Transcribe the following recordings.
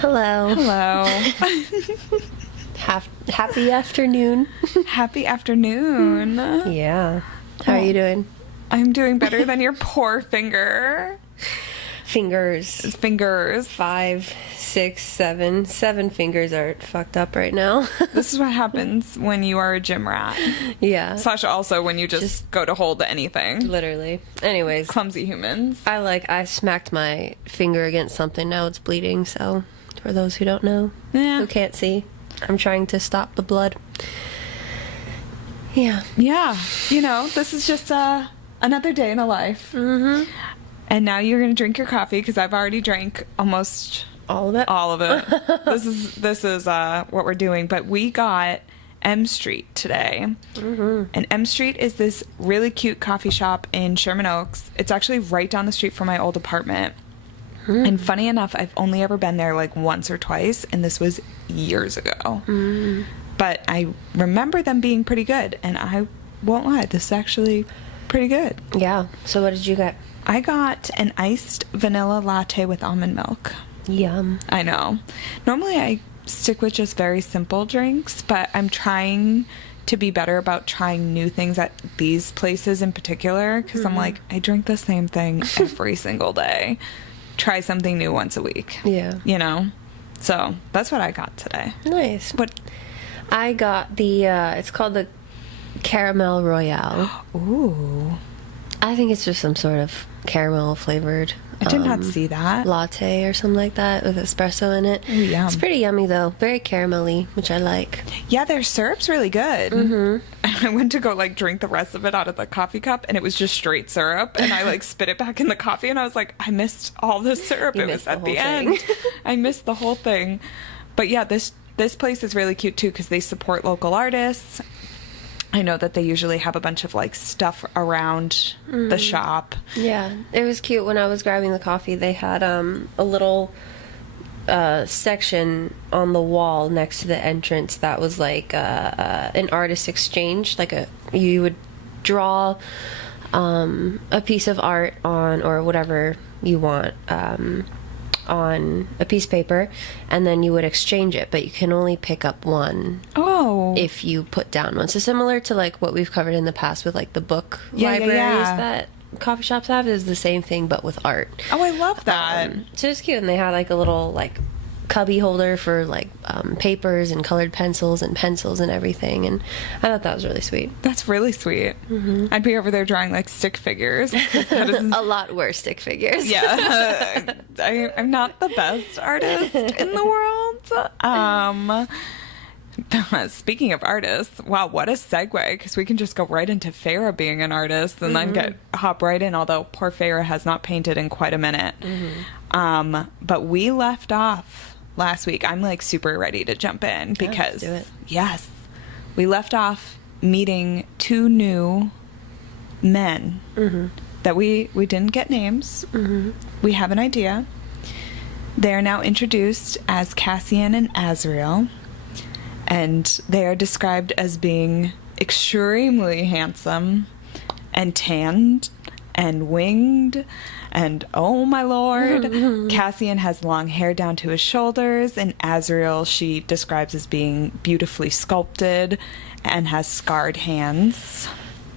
Hello. Hello. Happy afternoon. Happy afternoon. Yeah. How are you doing? I'm doing better than your poor finger. Fingers. 5, 6, 7. 7 fingers are fucked up right now. This is what happens when you are a gym rat. Yeah. / also when you just go to hold anything. Literally. Anyways. Clumsy humans. I smacked my finger against something. Now it's bleeding, so for those who don't know, who can't see, I'm trying to stop the blood. Yeah. Yeah. You know, this is just another day in a life. Mm-hmm. And now you're going to drink your coffee because I've already drank almost all of it. This is what we're doing. But we got M Street today. Mm-hmm. And M Street is this really cute coffee shop in Sherman Oaks. It's actually right down the street from my old apartment. Mm. And funny enough, I've only ever been there like once or twice, and this was years ago. Mm. But I remember them being pretty good, and I won't lie, this is actually pretty good. Yeah. So what did you get? I got an iced vanilla latte with almond milk. Yum. I know. Normally I stick with just very simple drinks, but I'm trying to be better about trying new things at these places in particular, because I'm like, I drink the same thing every single day. Try something new once a week. Yeah. You know? So that's what I got today. Nice. What? I got the, it's called the Caramel Royale. Ooh. I think it's just some sort of caramel flavored. I did not see that. Latte or something like that with espresso in it. Ooh, yum. It's pretty yummy though. Very caramelly, which I like. Yeah, their syrup's really good. Mm-hmm. I went to go like drink the rest of it out of the coffee cup, and it was just straight syrup. And I like spit it back in the coffee, and I was like, I missed all the syrup. It was at the end. I missed the whole thing. But yeah, this place is really cute too because they support local artists. I know that they usually have a bunch of like stuff around the shop. Yeah, it was cute. When I was grabbing the coffee, they had a little section on the wall next to the entrance that was like an artist exchange. Like you would draw a piece of art on, or whatever you want, on a piece of paper, and then you would exchange it, but you can only pick up one if you put down one. So similar to like what we've covered in the past with like the book libraries that coffee shops have, is the same thing but with art. Oh, I love that. So it's cute, and they had like a little like cubby holder for like papers and colored pencils and everything, and I thought that was really sweet. That's really sweet. I'd be over there drawing like stick figures. A lot worse stick figures. Yeah. I'm not the best artist in the world. Speaking of artists, wow, what a segue, because we can just go right into Farah being an artist and then hop right in, although poor Farah has not painted in quite a minute. But we left off last week. I'm like super ready to jump in because yes, we left off meeting 2 new men that we didn't get names. We have an idea. They are now introduced as Cassian and Azriel, and they are described as being extremely handsome and tanned and winged. And oh my lord, Cassian has long hair down to his shoulders, and Azriel she describes as being beautifully sculpted and has scarred hands.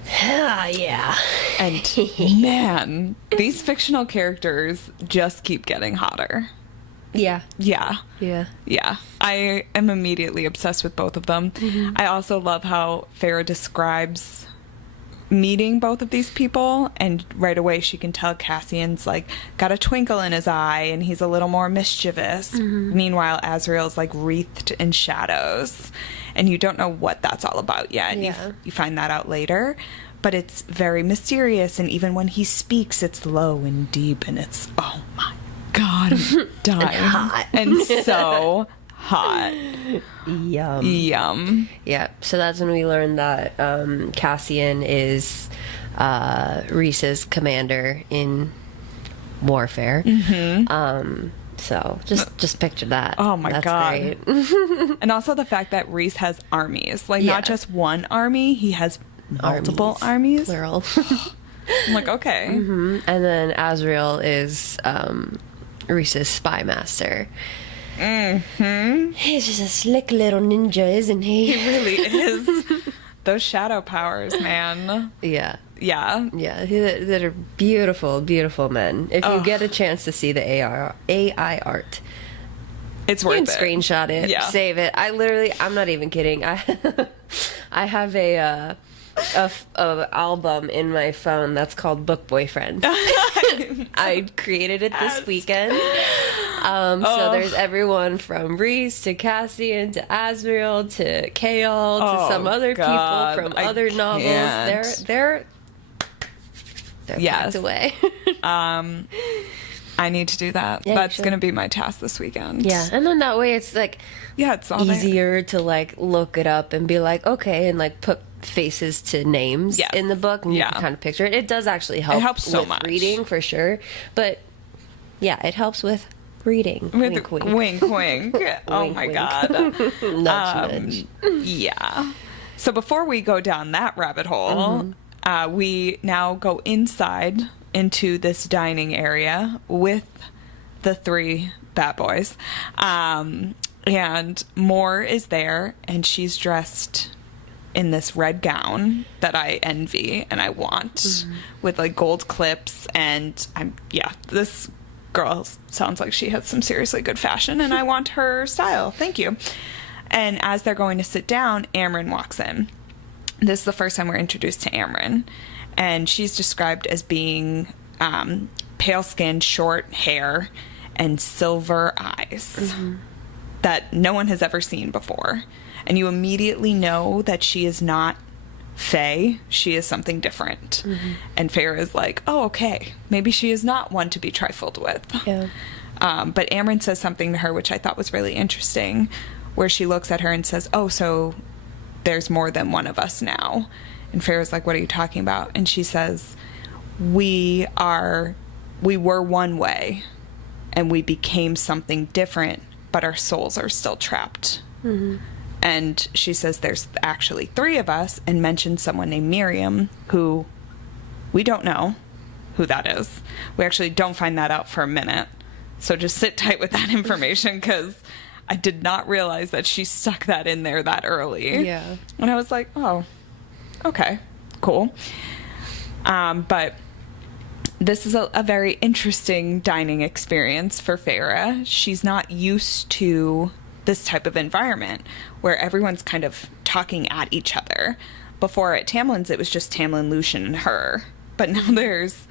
Yeah. And man, these fictional characters just keep getting hotter. Yeah. I am immediately obsessed with both of them. I also love how Farah describes meeting both of these people, and right away she can tell Cassian's like got a twinkle in his eye and he's a little more mischievous. Meanwhile, Azriel's like wreathed in shadows, and you don't know what that's all about yet. You find that out later, but it's very mysterious, and even when he speaks it's low and deep, and it's oh my god, I'm dying. And hot. And so hot. Yum. Yeah, so that's when we learned that Cassian is Reese's commander in warfare. So just picture that. Oh my That's god. Great. And also the fact that Reese has armies. Like not just one army, he has multiple armies. Plural. I'm like, okay. And then Azriel is Reese's spy master. Mm-hmm. He's just a slick little ninja, isn't he? He really is. Those shadow powers, man. Yeah. Yeah. Yeah, that are beautiful, beautiful men. If you get a chance to see the AI art, it's worth you it. can screenshot it, save it. I'm not even kidding. I have a album in my phone that's called Book Boyfriend. I created it this weekend. So there's everyone from Reese to Cassian to Asriel to Kaol to some other people from other novels. They're packed away. I need to do that. Yeah, that's going to be my task this weekend. Yeah, and then that way it's like it's all easier to like look it up and be like, okay, and like put faces to names in the book, and you can kind of picture it. It does actually help. It helps so with much. Reading for sure, but yeah, it helps with reading. Wink, wink. Wink, wink. Oh Wink, my wink. God. Nudge, nudge. Yeah. So before we go down that rabbit hole, we now go inside into this dining area with the 3 bad boys. And Moore is there, and she's dressed in this red gown that I envy and I want, with like gold clips, and this girl sounds like she has some seriously good fashion, and I want her style. Thank you. And as they're going to sit down, Amryn walks in. This is the first time we're introduced to Amryn, and she's described as being pale-skinned, short hair, and silver eyes that no one has ever seen before. And you immediately know that she is not Faye. She is something different. And Feyre is like, oh, okay, maybe she is not one to be trifled with. Yeah. But Amryn says something to her which I thought was really interesting, where she looks at her and says, oh, so there's more than one of us now. And Feyre's like, what are you talking about? And she says, we were one way and we became something different, but our souls are still trapped. And she says there's actually 3 of us, and mentions someone named Miriam, who we don't know who that is. We actually don't find that out for a minute. So just sit tight with that information, because I did not realize that she stuck that in there that early. Yeah. And I was like, oh, okay, cool. But this is a very interesting dining experience for Feyre. She's not used to this type of environment where everyone's kind of talking at each other. Before at Tamlin's, it was just Tamlin, Lucian, and her. But now there's,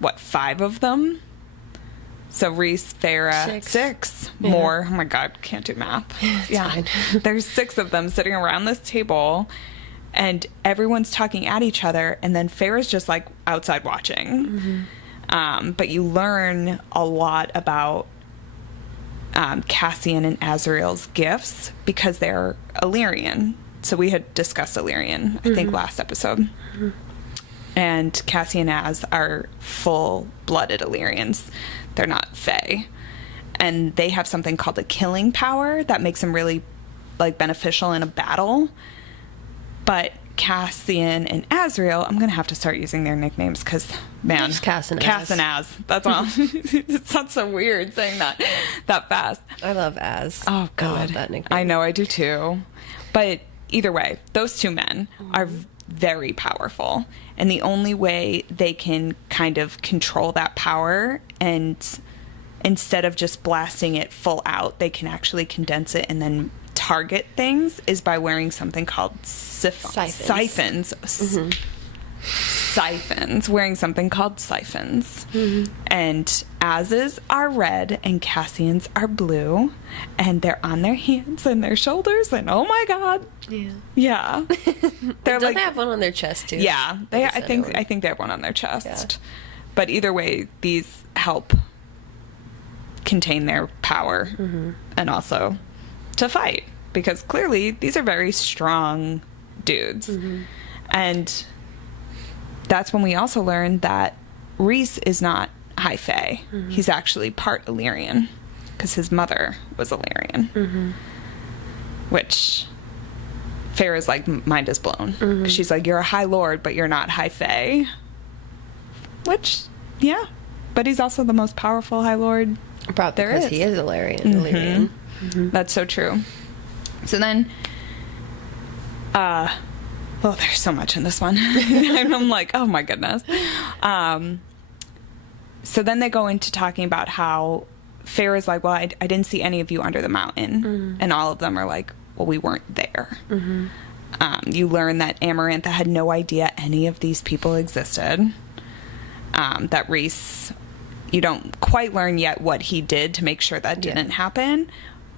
5 of them? So Rhys, Feyre, 6 more. Oh my God, can't do math. Fine. There's 6 of them sitting around this table, and everyone's talking at each other, and then Feyre's just like outside watching. But you learn a lot about Cassian and Azriel's gifts, because they're Illyrian. So we had discussed Illyrian, I think, last episode. And Cassian and Az are full-blooded Illyrians. They're not Fae. And they have something called a killing power that makes them really, beneficial in a battle. But Cassian and Azriel, I'm going to have to start using their nicknames, because, man. Just Cass and Az. That's all. It sounds so weird saying that fast. I love Az. Oh, God. I love that nickname. I know, I do too. But either way, those 2 men are very powerful. And the only way they can kind of control that power, and instead of just blasting it full out, they can actually condense it and then target things, is by wearing something called siphons. Siphons. Wearing something called siphons. And Az's are red and Cassian's are blue, and they're on their hands and their shoulders, and oh my God. Yeah. They're Don't they have one on their chest too? Yeah. I think they have one on their chest. Yeah. But either way, these help contain their power, and also to fight, because clearly these are very strong dudes. And that's when we also learned that Rhys is not High Fae. He's actually part Illyrian, because his mother was Illyrian. Which Feyre's mind is blown. She's like, you're a High Lord, but you're not High Fae. Which, yeah. But he's also the most powerful High Lord Probably There because is. he is Illyrian. That's so true. So then, there's so much in this one. And I'm like, oh my goodness. So then they go into talking about how Feyre's like, well, I didn't see any of you under the mountain. And all of them are like, well, we weren't there. You learn that Amarantha had no idea any of these people existed. That Rhys, you don't quite learn yet what he did to make sure that didn't happen,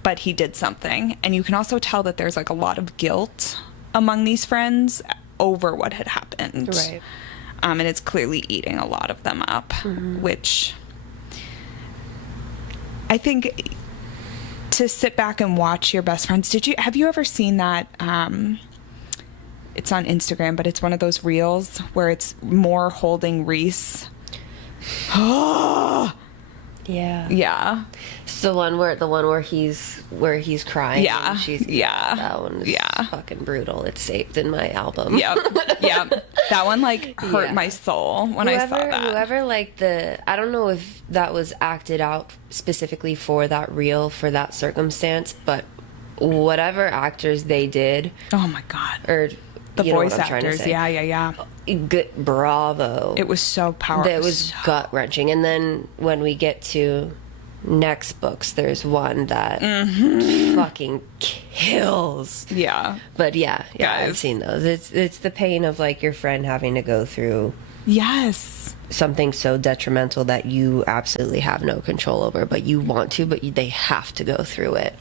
but he did something. And you can also tell that there's like a lot of guilt among these friends over what had happened. Right. And it's clearly eating a lot of them up, which I think to sit back and watch your best friends. Have you ever seen that? It's on Instagram, but it's one of those reels where it's more holding Rhys. Yeah. Yeah. It's the one where he's crying. Yeah. And she's that one is fucking brutal. It's saved in my album. Yep. That one like hurt my soul when I saw that. Whoever like I don't know if that was acted out specifically for that reel, for that circumstance, but whatever actors they did. Oh my God. Or the voice actors. Yeah. Good, bravo. It was so powerful. It was gut wrenching. And then when we get to next books, there's one that fucking kills. Yeah. But yeah, Guys. I've seen those. It's the pain of like your friend having to go through something so detrimental that you absolutely have no control over, but you want to, but they have to go through it.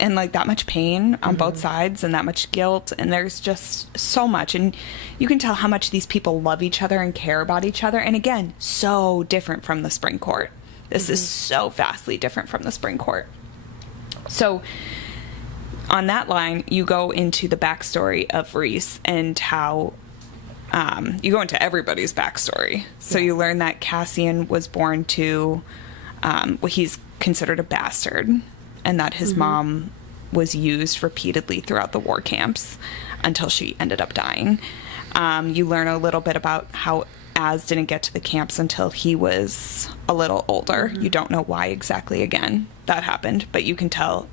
And like that much pain on both sides and that much guilt, and there's just so much, and you can tell how much these people love each other and care about each other. And again, so different from the Spring Court. This is so vastly different from the Spring Court. So on that line, you go into the backstory of Rhys and how you go into everybody's backstory. So you learn that Cassian was born to he's considered a bastard, and that his mom was used repeatedly throughout the war camps until she ended up dying. You learn a little bit about how Az didn't get to the camps until he was a little older. You don't know why exactly, again, that happened, but you can tell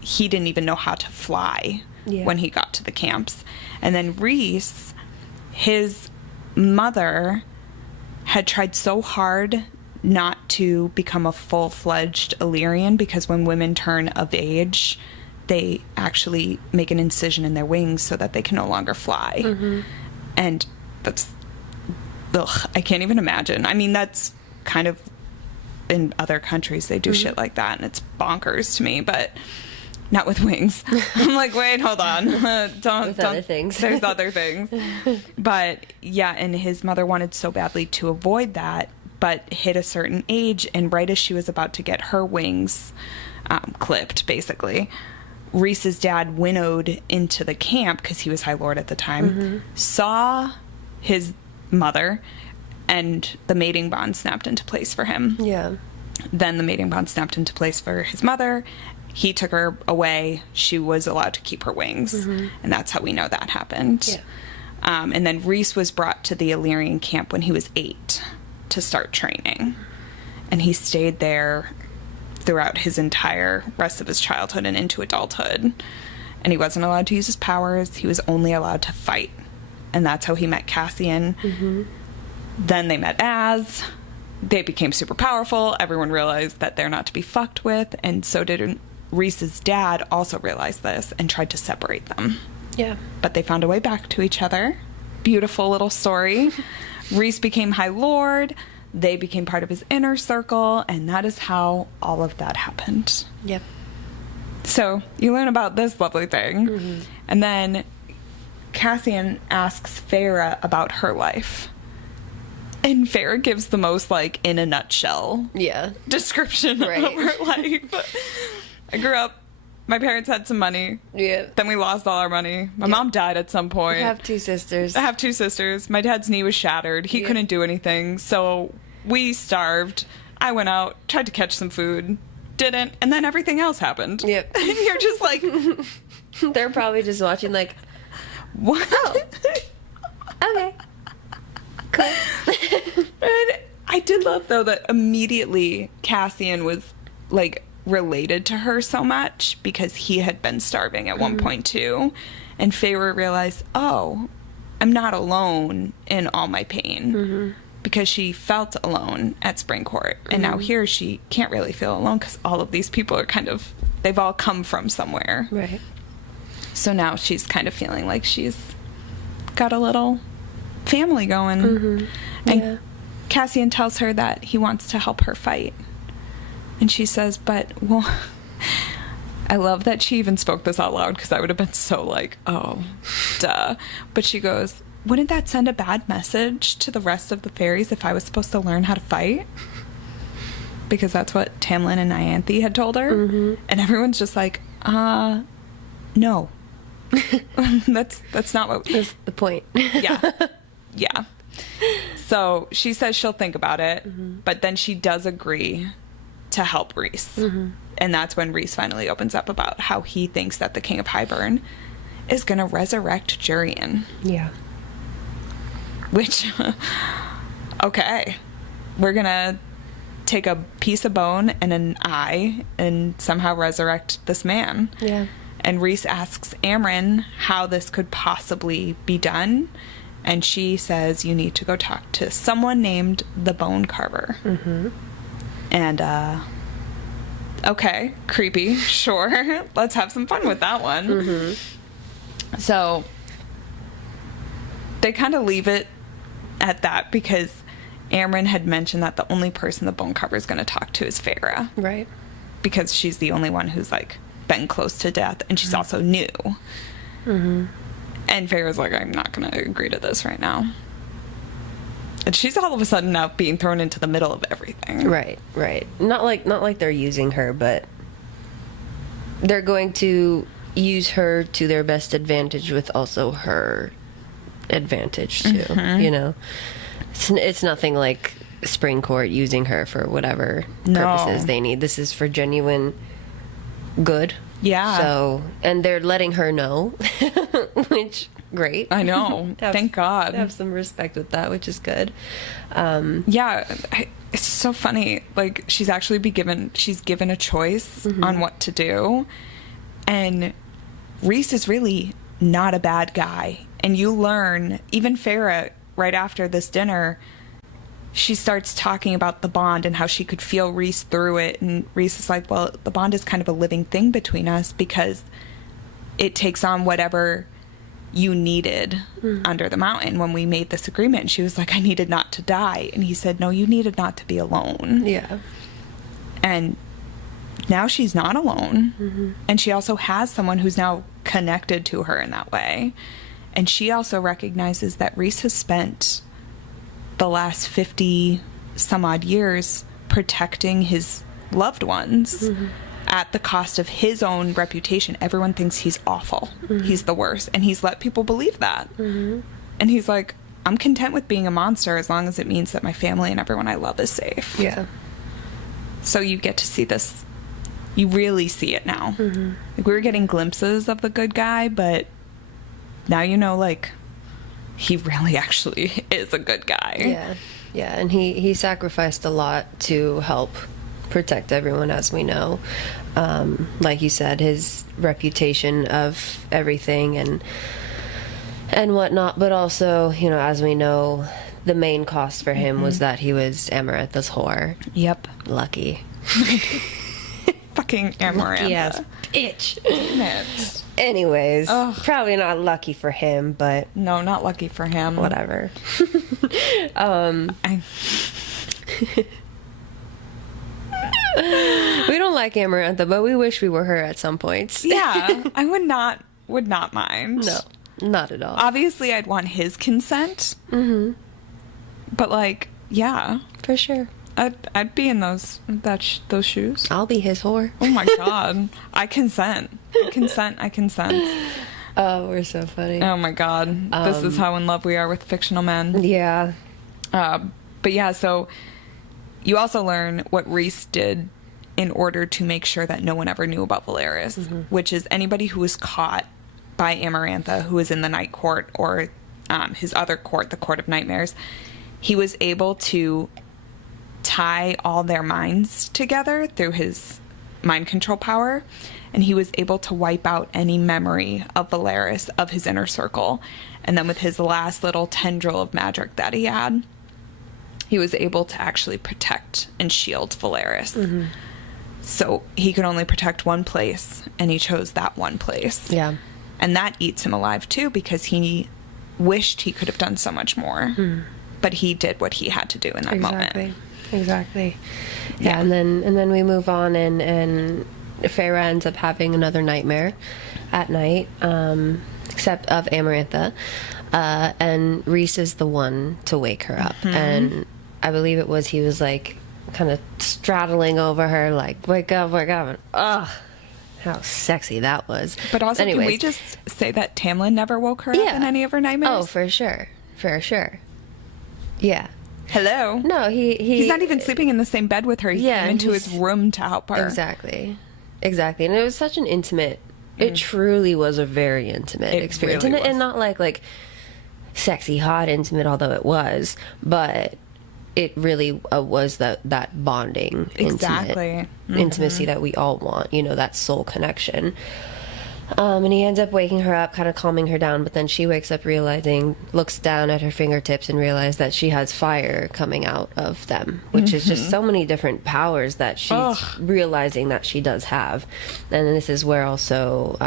he didn't even know how to fly when he got to the camps. And then Rhys, his mother had tried so hard not to become a full-fledged Illyrian, because when women turn of age, they actually make an incision in their wings so that they can no longer fly. And that's, I can't even imagine. I mean, that's kind of, in other countries, they do shit like that, and it's bonkers to me, but not with wings. I'm like, wait, hold on. Don't. Other things. There's other things. But yeah, and his mother wanted so badly to avoid that, but hit a certain age, and right as she was about to get her wings clipped, basically, Rhys's dad winnowed into the camp, because he was High Lord at the time, saw his mother, and the mating bond snapped into place for him. Yeah. Then the mating bond snapped into place for his mother. He took her away. She was allowed to keep her wings. And that's how we know that happened. Yeah. And then Rhys was brought to the Illyrian camp when he was 8 to start training. And he stayed there throughout his entire rest of his childhood and into adulthood. And he wasn't allowed to use his powers. He was only allowed to fight. And that's how he met Cassian. Then they met Az. They became super powerful. Everyone realized that they're not to be fucked with. And so did Rhys's dad also realized this and tried to separate them. Yeah. But they found a way back to each other. Beautiful little story. Rhys became High Lord. They became part of his inner circle. And that is how all of that happened. Yep. So you learn about this lovely thing. And then Cassian asks Feyre about her life. And Feyre gives the most, like, in a nutshell description of her life. I grew up, my parents had some money. Yeah. Then we lost all our money. My mom died at some point. I have 2 sisters. I have 2 sisters. My dad's knee was shattered. He couldn't do anything. So we starved. I went out, tried to catch some food, didn't, and then everything else happened. Yep. And you're just like... They're probably just watching like, what? okay. Cool. And I did love, though, that immediately Cassian was, like, related to her so much because he had been starving at one point, too. And Feyre realized, oh, I'm not alone in all my pain. Because she felt alone at Spring Court. And now here she can't really feel alone because all of these people are kind of, they've all come from somewhere. Right. So now she's kind of feeling like she's got a little family going. And Cassian tells her that he wants to help her fight. And she says, but, well, I love that she even spoke this out loud because I would have been so like, oh, duh. But she goes, wouldn't that send a bad message to the rest of the fairies if I was supposed to learn how to fight? Because that's what Tamlin and Ianthe had told her. And everyone's just like, no. that's not what... That's the point. Yeah. So she says she'll think about it, but then she does agree to help Rhys. And that's when Rhys finally opens up about how he thinks that the King of Highburn is going to resurrect Jurian. Yeah. Which, okay, we're going to take a piece of bone and an eye and somehow resurrect this man. Yeah. And Rhys asks Amren how this could possibly be done. And she says, you need to go talk to someone named the Bone Carver. And, okay, creepy, sure. Let's have some fun with that one. So they kind of leave it at that because Amren had mentioned that the only person the Bone Carver is going to talk to is Feyre. Right. Because she's the only one who's, like, been close to death, and she's also new. And Feyre's like, I'm not going to agree to this right now. And she's all of a sudden now being thrown into the middle of everything. Right. Not like they're using her, but they're going to use her to their best advantage with also her advantage too. You know, it's nothing like Spring Court using her for whatever purposes they need. This is for genuine good. Yeah. So, and they're letting her know, which great. I know. Thank God. Have some respect with that, which is good. It's so funny. Like, she's actually given a choice on what to do, and Rhys is really not a bad guy. And you learn, even Feyre, right after this dinner, she starts talking about the bond and how she could feel Rhys through it. And Rhys is like, well, the bond is kind of a living thing between us because it takes on whatever you needed under the mountain when we made this agreement. And she was like, I needed not to die. And he said, no, you needed not to be alone. Yeah. And now she's not alone. And she also has someone who's now connected to her in that way. And she also recognizes that Rhys has spent the last 50 some odd years protecting his loved ones at the cost of his own reputation. Everyone thinks he's awful. He's the worst. And he's let people believe that. And he's like, I'm content with being a monster as long as it means that my family and everyone I love is safe. Yeah. So you get to see this. You really see it now. Like, we were getting glimpses of the good guy, but now you know, like, he really actually is a good guy. Yeah, and he sacrificed a lot to help protect everyone, as we know. Like you said, his reputation of everything and whatnot, but also, you know, as we know, the main cost for him was that he was Amarantha's whore. Yep. Lucky. Fucking Amarantha. Lucky ass bitch. Damn it. Anyways, probably not lucky for him, but... No, not lucky for him. Whatever. We don't like Amarantha, but we wish we were her at some points. Yeah, I would not mind. No, not at all. Obviously, I'd want his consent. But, like, yeah. For sure. I'd be in those shoes. I'll be his whore. Oh my God. I consent. I consent. Oh, we're so funny. Oh my God. This is how in love we are with fictional men. Yeah. But yeah, so you also learn what Rhys did in order to make sure that no one ever knew about Valeris, which is anybody who was caught by Amarantha, who was in the Night Court or his other court, the Court of Nightmares, he was able to tie all their minds together through his mind control power, and he was able to wipe out any memory of Valeris, of his inner circle. And then with his last little tendril of magic that he had, he was able to actually protect and shield Valeris. Mm-hmm. So he could only protect one place, and he chose that one place. Yeah. And that eats him alive too, because he wished he could have done so much more. But he did what he had to do in that moment. Exactly. Yeah, and then we move on, and Feyre ends up having another nightmare at night, except of Amarantha. And Rhys is the one to wake her up. Mm-hmm. And I believe it was, he was like kind of straddling over her, like, wake up, and ugh, how sexy that was. But also, anyways, can we just say that Tamlin never woke her up in any of her nightmares? Oh, for sure. Yeah. Hello. No, he's not even sleeping in the same bed with her. He came into his room to help her. Exactly. And it was such an intimate, it truly was a very intimate experience. Really and not like sexy, hot, intimate, although it was, but it really was that bonding, intimacy that we all want, that soul connection. And he ends up waking her up, kind of calming her down, but then she wakes up looks down at her fingertips and realizes that she has fire coming out of them, which is just so many different powers that she's realizing that she does have. And this is where also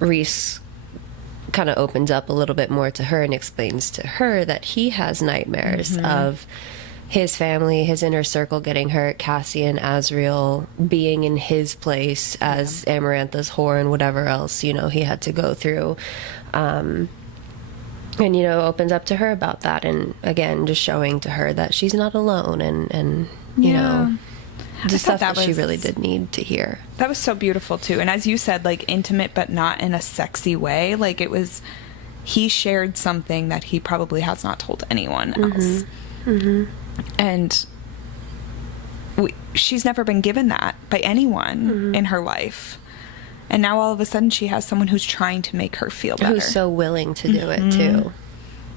Rhys kind of opens up a little bit more to her and explains to her that he has nightmares of his family, his inner circle getting hurt, Cassian, Azriel being in his place as Amarantha's whore and whatever else, he had to go through. And, opens up to her about that. And again, just showing to her that she's not alone and the stuff that she really did need to hear. That was so beautiful too. And as you said, like intimate, but not in a sexy way. Like it was, he shared something that he probably has not told anyone else. Mm-hmm. And she's never been given that by anyone in her life. And now all of a sudden she has someone who's trying to make her feel better. Who's so willing to do it too.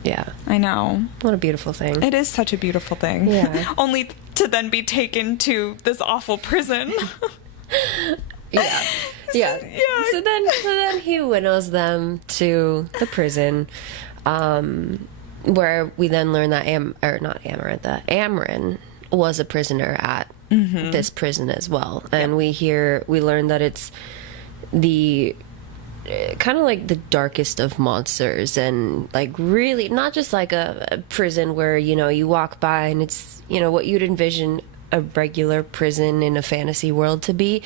Yeah. I know. What a beautiful thing. It is such a beautiful thing. Yeah. Only to then be taken to this awful prison. Yeah. So then he winnows them to the prison. Where we then learn that Amren was a prisoner at this prison as well. And we learn that it's the kind of like the darkest of monsters, and like really not just like a prison where, you walk by and it's, what you'd envision a regular prison in a fantasy world to be.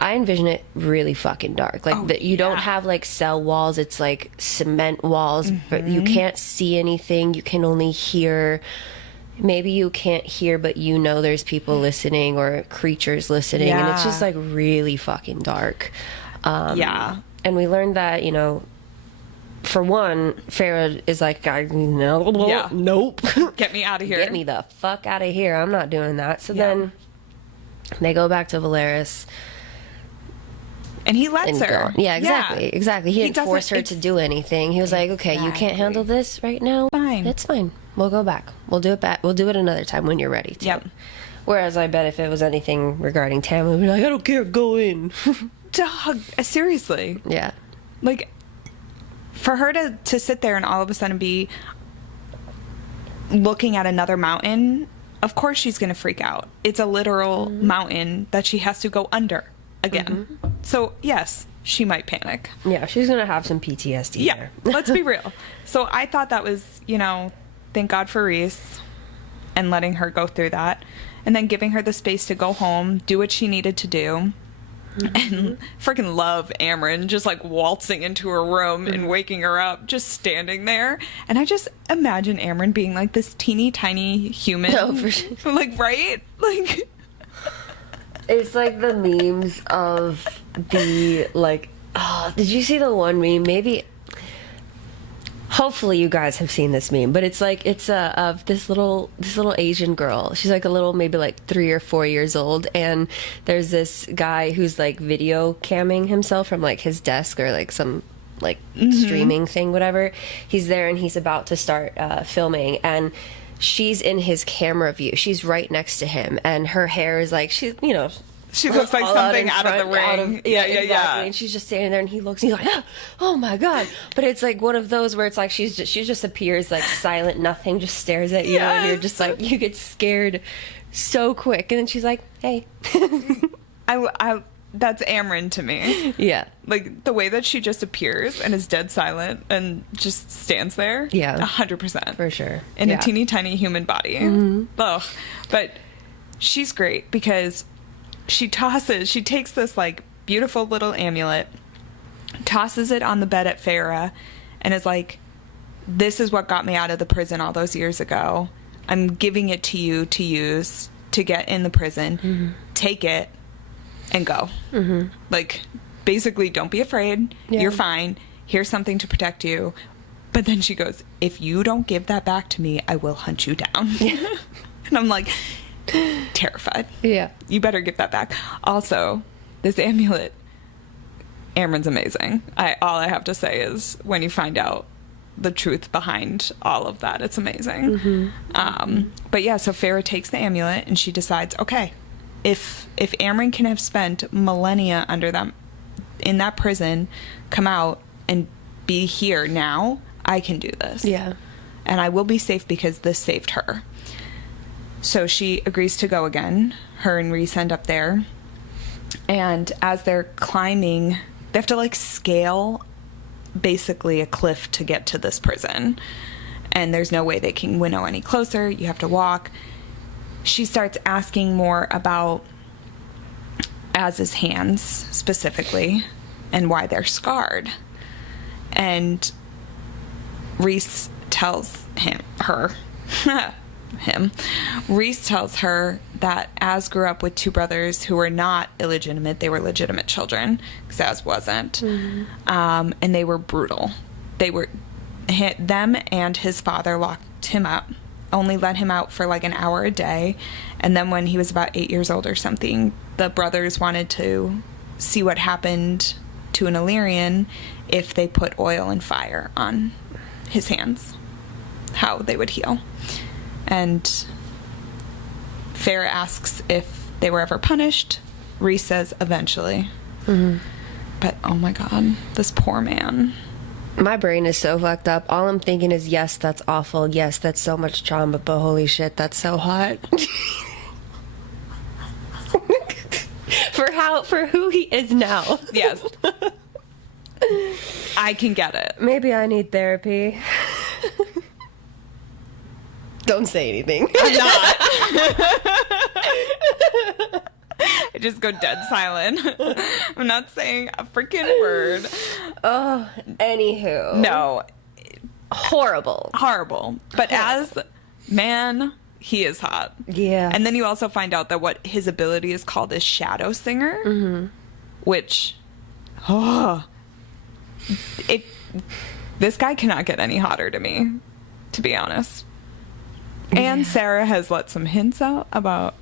I envision it really fucking dark. Like, you don't have, like, cell walls. It's, like, cement walls. But you can't see anything. You can only hear. Maybe you can't hear, but there's people listening or creatures listening. Yeah. And it's just, like, really fucking dark. And we learned that, for one, Feyre is like, nope. Get me out of here. Get me the fuck out of here. I'm not doing that. So then they go back to Valeris. And he lets her. Yeah, exactly. He didn't force her to do anything. He was like, okay, you can't handle this right now? Fine. It's fine. We'll go back. We'll do it back. We'll do it another time when you're ready to. Yep. Whereas I bet if it was anything regarding Tam, we'd be like, I don't care, go in. Dog, seriously. Yeah. Like, for her to sit there and all of a sudden be looking at another mountain, of course she's going to freak out. It's a literal mountain that she has to go under again. So, yes, she might panic. Yeah, she's going to have some PTSD there. Let's be real. So I thought that was, thank God for Rhys and letting her go through that. And then giving her the space to go home, do what she needed to do. And freaking love Amren just like waltzing into her room and waking her up, just standing there. And I just imagine Amren being like this teeny tiny human. No, for sure. Like, right? Like... It's like the memes of the, like, did you see the one meme? Maybe, hopefully you guys have seen this meme, but it's like, it's of this little Asian girl. She's like a little, maybe like 3 or 4 years old. And there's this guy who's like video camming himself from like his desk or like some like streaming thing, whatever. He's there and he's about to start filming. And she's in his camera view. She's right next to him, and her hair is like, she's, you know, she looks like something out of the ring. Yeah, exactly. And she's just standing there, and he looks, and he's like, oh my God. But it's like one of those where it's like she just appears like silent, nothing, just stares at you, and you're just like, you get scared so quick. And then she's like, hey. That's Amren to me. Yeah. Like, the way that she just appears and is dead silent and just stands there. Yeah. 100%. For sure. In a teeny tiny human body. Mm-hmm. Ugh. But she's great because she takes this, like, beautiful little amulet, tosses it on the bed at Farah, and is like, this is what got me out of the prison all those years ago. I'm giving it to you to use to get in the prison. Mm-hmm. Take it. And go. Mm-hmm. Like, basically, don't be afraid. Yeah. You're fine. Here's something to protect you. But then she goes, if you don't give that back to me, I will hunt you down. Yeah. And I'm like, terrified. Yeah. You better give that back. Also, this amulet, Amren's amazing. All I have to say is when you find out the truth behind all of that, it's amazing. Mm-hmm. But yeah, so Farah takes the amulet and she decides, okay, if Amren can have spent millennia under them in that prison, come out and be here now, I can do this. Yeah. And I will be safe because this saved her. So she agrees to go again. Her and Reese end up there. And as they're climbing, they have to like scale basically a cliff to get to this prison. And there's no way they can winnow any closer. You have to walk. She starts asking more about Az's hands specifically and why they're scarred. And Reese tells Reese tells her that Az grew up with two brothers who were not illegitimate. They were legitimate children, because Az wasn't. Mm-hmm. And they were brutal. Them and his father locked him up, only let him out for like an hour a day. And then when he was about 8 years old or something, the brothers wanted to see what happened to an Illyrian if they put oil and fire on his hands, how they would heal. And Farah asks if they were ever punished. Reese says eventually. Mm-hmm. But oh my God, this poor man. My brain is so fucked up. All I'm thinking is, yes, that's awful. Yes, that's so much trauma, but holy shit, that's so hot. For who he is now. Yes. I can get it. Maybe I need therapy. Don't say anything. I'm not. I just go dead silent. I'm not saying a freaking word. Oh, anywho. No. Horrible. But as man, he is hot. Yeah. And then you also find out that what his ability is called is Shadow Singer, mm-hmm. which, this guy cannot get any hotter to me, to be honest. And Sarah has let some hints out about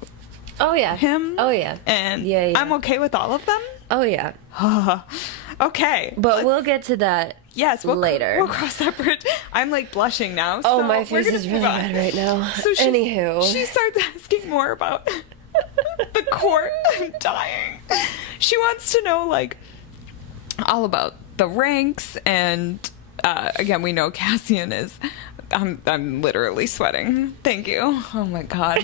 him. Oh, yeah. And I'm okay with all of them. Oh, yeah. Okay. But we'll get to that later. We'll cross that bridge. I'm like blushing now. Oh, my face is really red right now. So she starts asking more about the court. I'm dying. She wants to know, like, all about the ranks. And, again, we know Cassian is... I'm literally sweating. Thank you. Oh my God.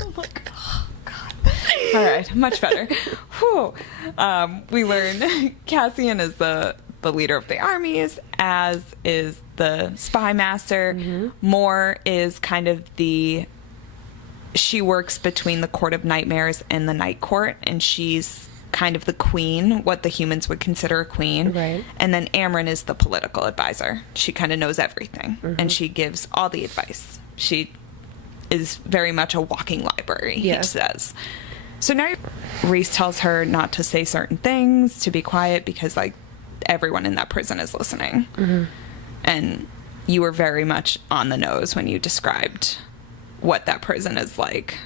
Oh my God. All right, much better. Whew. We learn Cassian is the leader of the armies, Az is the spy master. Mm-hmm. Moore is kind of she works between the Court of Nightmares and the Night Court, and she's kind of the queen, what the humans would consider a queen. Right. And then Amren is the political advisor. She kind of knows everything, mm-hmm. and she gives all the advice. She is very much a walking library, he says. So now Reese tells her not to say certain things, to be quiet, because like everyone in that prison is listening. Mm-hmm. And you were very much on the nose when you described what that prison is like,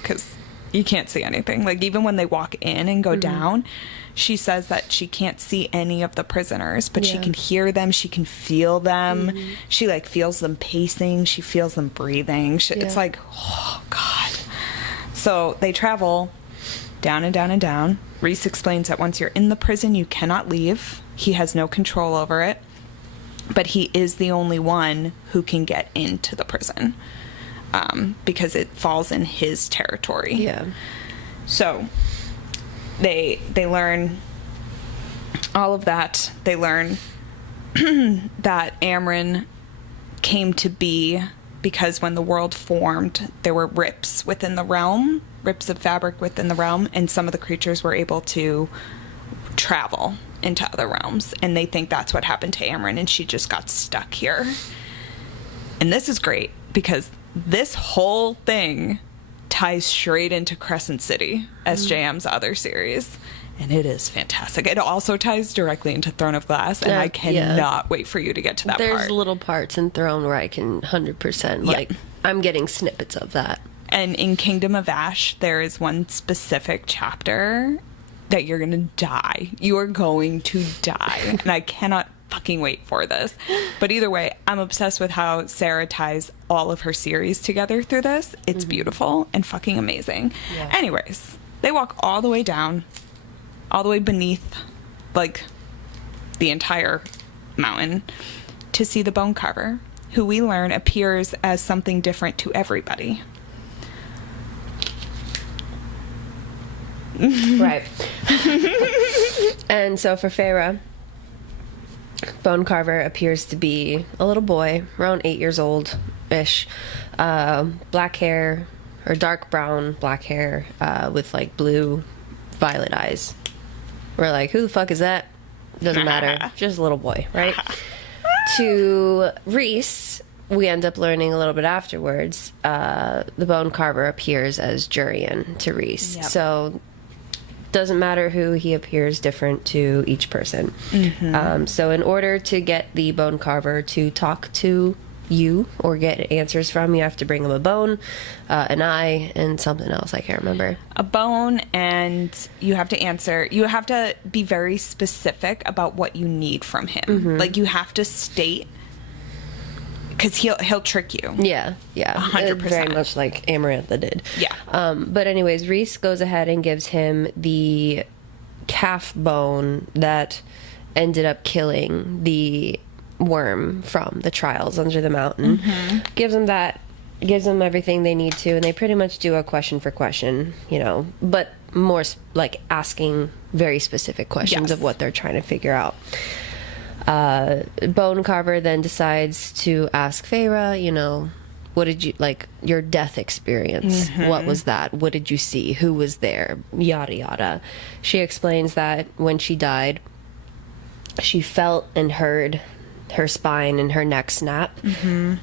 because you can't see anything. Like, even when they walk in and go mm-hmm. down, she says that she can't see any of the prisoners, but she Yeah. can hear them, she can feel them. She like feels them pacing, she feels them breathing. It's Yeah. like, oh God. So they travel down and down and down. Reese explains that once you're in the prison, you cannot leave. He has no control over it, but he is the only one who can get into the prison, because it falls in his territory. Yeah. So they learn all of that. They learn that Amryn came to be because when the world formed, there were rips within the realm, rips of fabric within the realm, and some of the creatures were able to travel into other realms. And they think that's what happened to Amryn, and she just got stuck here. And this is great because this whole thing ties straight into Crescent City, SJM's other series. And it is fantastic. It also ties directly into Throne of Glass, and I cannot wait for you to get to that part. There's little parts in Throne where I can 100%, like, I'm getting snippets of that. And in Kingdom of Ash, there is one specific chapter that you're going to die. You are going to die. And I cannot fucking wait for this. But either way, I'm obsessed with how Sarah ties all of her series together through this. It's beautiful and fucking amazing. Yeah. Anyways, they walk all the way down, all the way beneath, like, the entire mountain to see the bone carver, who we learn appears as something different to everybody. Right. And so for Feyre, Bone Carver appears to be a little boy, around 8 years old-ish, black hair, or dark brown black hair, with like blue violet eyes. We're like, who the fuck is that? Doesn't matter. Just a little boy, right? To Reese, we end up learning a little bit afterwards, the Bone Carver appears as Jurian to Reese. Yep. So doesn't matter who, he appears different to each person. So in order to get the Bone Carver to talk to you or get answers from, you have to bring him a bone, an eye, and something else I can't remember. A bone, and you have to answer. You have to be very specific about what you need from him. Like, you have to state, because he'll trick you. Yeah, 100%. Very much like Amarantha did. Yeah. But anyways, Reese goes ahead and gives him the calf bone that ended up killing the worm from the trials under the mountain. Gives him that, gives them everything they need to, and they pretty much do a question for question, you know, but more like asking very specific questions of what they're trying to figure out. Bone Carver then decides to ask Feyre, you know, what did you, like, your death experience, what was that, what did you see, who was there, yada yada. She explains that when she died, she felt and heard her spine and her neck snap.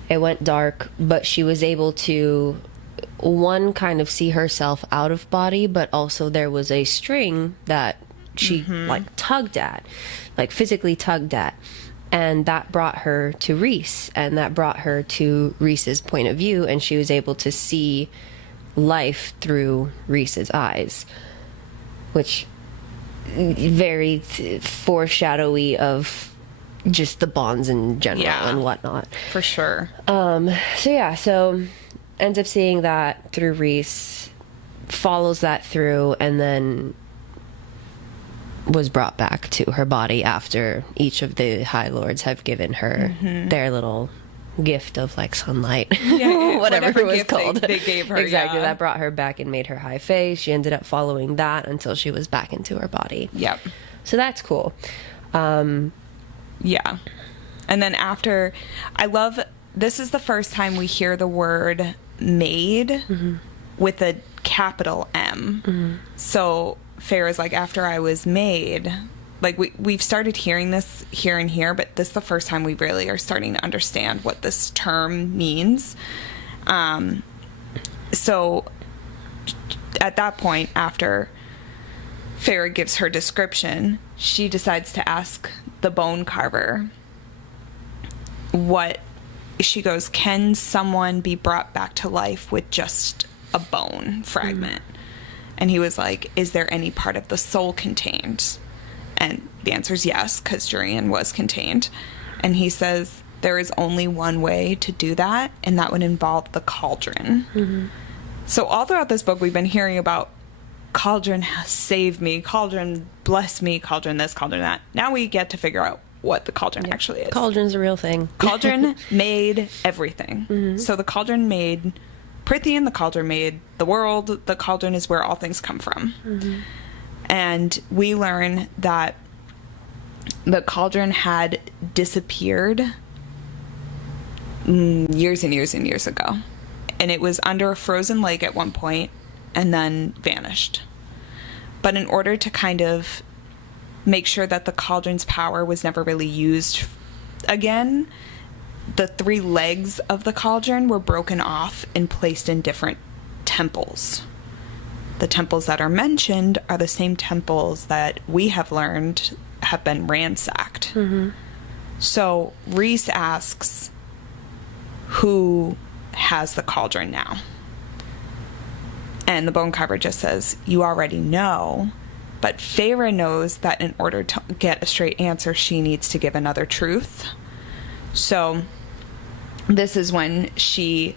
It went dark, but she was able to, one, kind of see herself out of body, but also there was a string that she like tugged at, like physically tugged at, and that brought her to Reese, and that brought her to Reese's point of view, and she was able to see life through Reese's eyes, which very foreshadowy of just the bonds in general and whatnot. For sure. So ends up seeing that through Reese, follows that through, and then was brought back to her body after each of the High Lords have given her their little gift of like sunlight, whatever it was called. They gave her. Exactly. That brought her back and made her high fae. She ended up following that until she was back into her body. Yep. So that's cool. Yeah. And then after, I love, this is the first time we hear the word made with a capital M. So Feyre's like, after I was made, like we've started hearing this here and here, but this is the first time we really are starting to understand what this term means. So at that point, after Feyre gives her description, she decides to ask the Bone Carver what, she goes, can someone be brought back to life with just a bone fragment? And he was like, is there any part of the soul contained? And the answer is yes, because Durian was contained. And he says there is only one way to do that, and that would involve the cauldron. Mm-hmm. So all throughout this book, we've been hearing about cauldron save me, cauldron bless me, cauldron this, cauldron that. Now we get to figure out what the cauldron actually is. Cauldron's a real thing. Cauldron made everything. Mm-hmm. So the cauldron made Prithian, the cauldron made the world, the cauldron is where all things come from. Mm-hmm. And we learn that the cauldron had disappeared years and years and years ago. And it was under a frozen lake at one point and then vanished. But in order to kind of make sure that the cauldron's power was never really used again, the 3 legs of the cauldron were broken off and placed in different temples. The temples that are mentioned are the same temples that we have learned have been ransacked. Mm-hmm. So Rhys asks, who has the cauldron now? And the bone carver just says, you already know. But Feyre knows that in order to get a straight answer, she needs to give another truth. So this is when she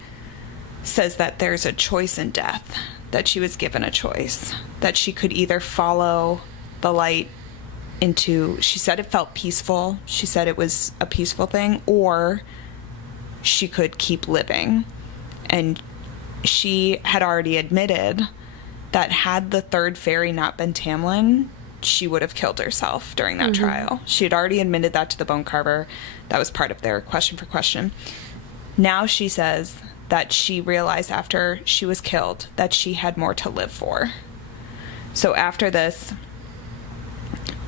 says that there's a choice in death, that she was given a choice, that she could either follow the light into, she said it felt peaceful, she said it was a peaceful thing, or she could keep living. And she had already admitted that had the third fairy not been Tamlin, she would have killed herself during that trial. She had already admitted that to the bone carver. That was part of their question for question. Now she says that she realized after she was killed that she had more to live for. So after this,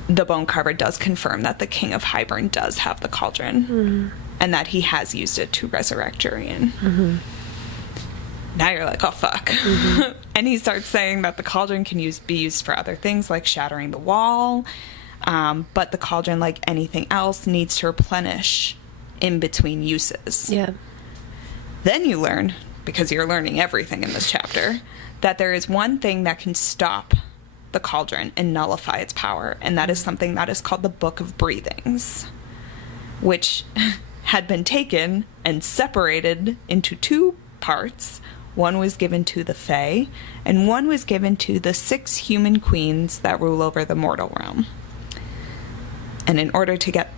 the bone carver does confirm that the King of Hybern does have the cauldron and that he has used it to resurrect Durian. Mm-hmm. Now you're like, oh, fuck. Mm-hmm. And he starts saying that the cauldron can be used for other things, like shattering the wall. But the cauldron, like anything else, needs to replenish in between uses. Yeah. Then you learn, because you're learning everything in this chapter, that there is one thing that can stop the cauldron and nullify its power. And that is something that is called the Book of Breathings, which had been taken and separated into 2 parts. One was given to the Fae, and one was given to the 6 human queens that rule over the mortal realm. And in order to get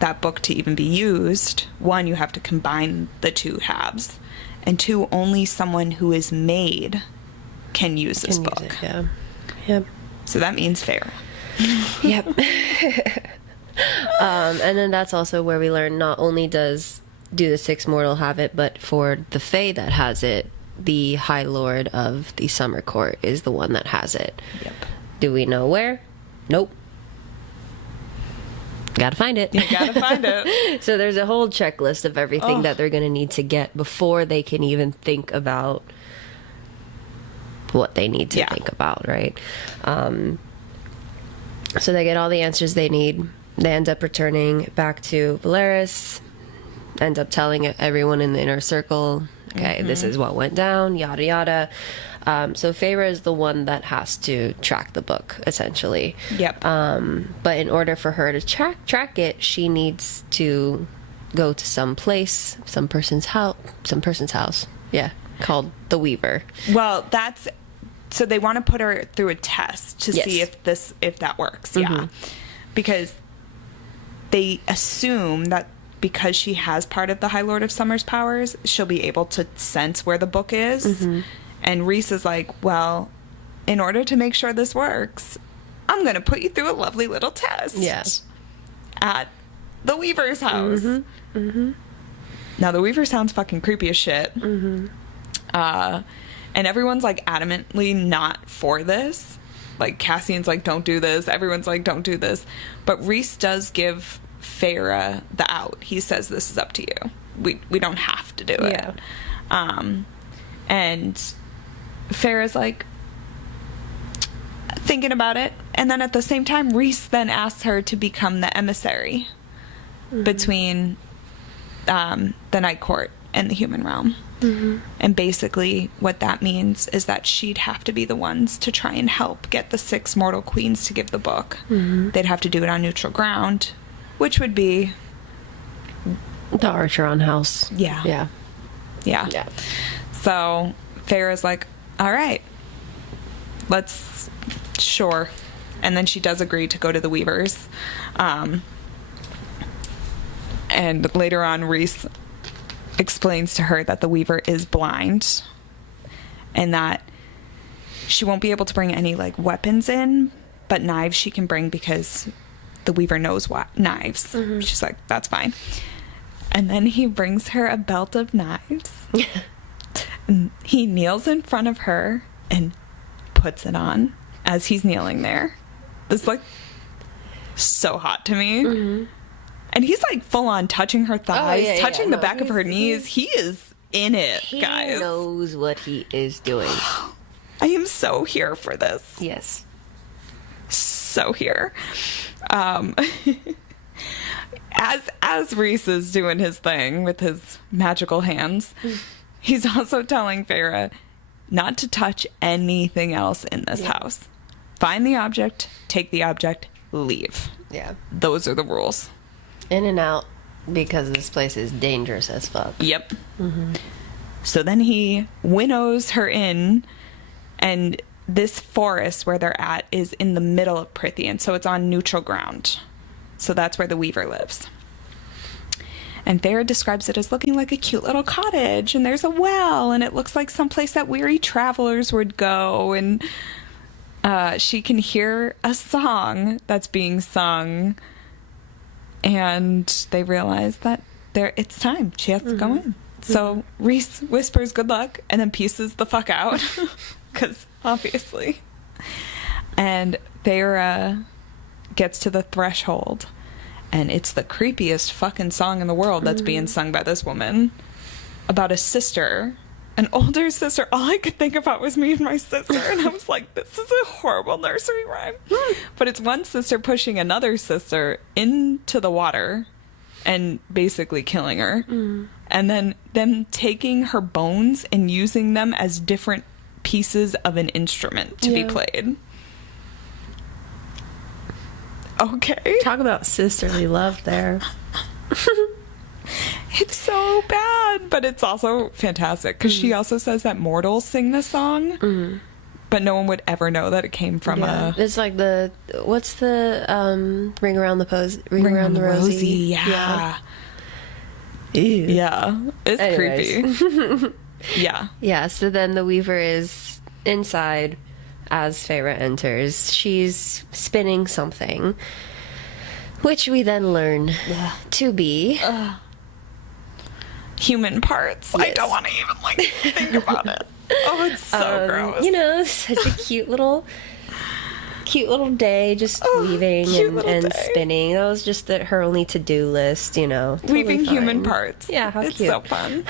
that book to even be used, 1, you have to combine the 2 halves, and 2, only someone who is made can use this book. Yeah. Yep. So that means fair. Yep. And then that's also where we learn not only do the 6 mortal have it, but for the Fae that has it, the High Lord of the Summer Court is the one that has it. Yep. Do we know where? Nope. Gotta find it. You gotta find it. So there's a whole checklist of everything that they're gonna need to get before they can even think about what they need to think about, right? So they get all the answers they need. They end up returning back to Valeris, end up telling everyone in the inner circle, okay, this is what went down, yada yada. So Feyre is the one that has to track the book, essentially. Yep. But in order for her to track it, she needs to go to some place, some person's house. Yeah, called the Weaver. Well, so they want to put her through a test to see if that works. Yeah. Because they assume that because she has part of the High Lord of Summer's powers, she'll be able to sense where the book is. And Rhys is like, well, in order to make sure this works, I'm going to put you through a lovely little test at the Weaver's house. Now, the Weaver sounds fucking creepy as shit. And everyone's like adamantly not for this. Like, Cassian's like, don't do this. Everyone's like, don't do this. But Rhys does give Feyre the out. He says, this is up to you. We don't have to do it. And Feyre's like thinking about it, and then at the same time Rhys then asks her to become the emissary between the Night Court in the human realm. And basically what that means is that she'd have to be the ones to try and help get the 6 mortal queens to give the book. They'd have to do it on neutral ground, which would be the Archeron house. Yeah. So Feyre's like, all right, sure. And then she does agree to go to the Weavers. And later on, Rhys explains to her that the Weaver is blind and that she won't be able to bring any like weapons in, but knives she can bring because the Weaver knows what knives. She's like, that's fine. And then he brings her a belt of knives. And he kneels in front of her and puts it on as he's kneeling there. It's like so hot to me. And he's like full on touching her thighs, touching the back of her knees. He is in it, guys. He knows what he is doing. I am so here for this. Yes. So here. As Rhys is doing his thing with his magical hands, he's also telling Feyre not to touch anything else in this house. Find the object, take the object, leave. Yeah. Those are the rules. In and out, because this place is dangerous as fuck. Yep. So then he winnows her in, and this forest where they're at is in the middle of Prythian, so it's on neutral ground. So that's where the Weaver lives. And Feyre describes it as looking like a cute little cottage, and there's a well, and it looks like someplace that weary travelers would go, and she can hear a song that's being sung, and they realize that it's time. She has to go in. So Rhys whispers good luck and then pieces the fuck out, because obviously. And Feyre gets to the threshold, and it's the creepiest fucking song in the world that's being sung by this woman about a sister, an older sister. All I could think about was me and my sister, and I was like, this is a horrible nursery rhyme. But it's one sister pushing another sister into the water and basically killing her, and then them taking her bones and using them as different pieces of an instrument to be played. Okay. Talk about sisterly love there. It's so bad, but it's also fantastic because she also says that mortals sing this song, but no one would ever know that it came from a... It's like what's the ring around the rosy? Yeah. Ew. Yeah. It's creepy. Yeah, so then the Weaver is inside as Feyre enters. She's spinning something, which we then learn to be... human parts. Yes. I don't want to even think about it. Oh, it's so gross. You know, such a cute little day, just weaving and spinning. That was just her only to-do list, you know. Totally weaving fine. Human parts. Yeah, how it's cute. So fun.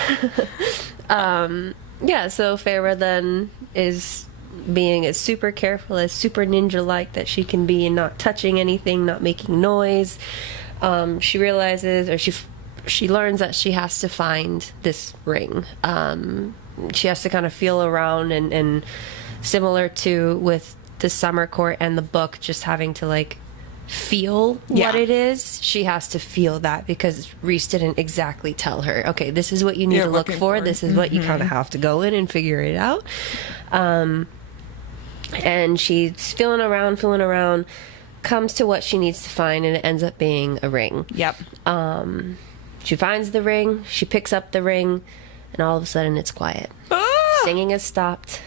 So Feyre then is being as super careful, as super ninja-like that she can be, and not touching anything, not making noise. She realizes, or she learns that she has to find this ring. She has to kind of feel around, and similar to with the summer court and the book, just having to like feel what it is. She has to feel that, because Rhys didn't exactly tell her, okay, this is what you need to look for. This is what you kind of have to go in and figure it out. And she's feeling around, comes to what she needs to find, and it ends up being a ring. Yep. She finds the ring, she picks up the ring, and all of a sudden it's quiet. Singing has stopped.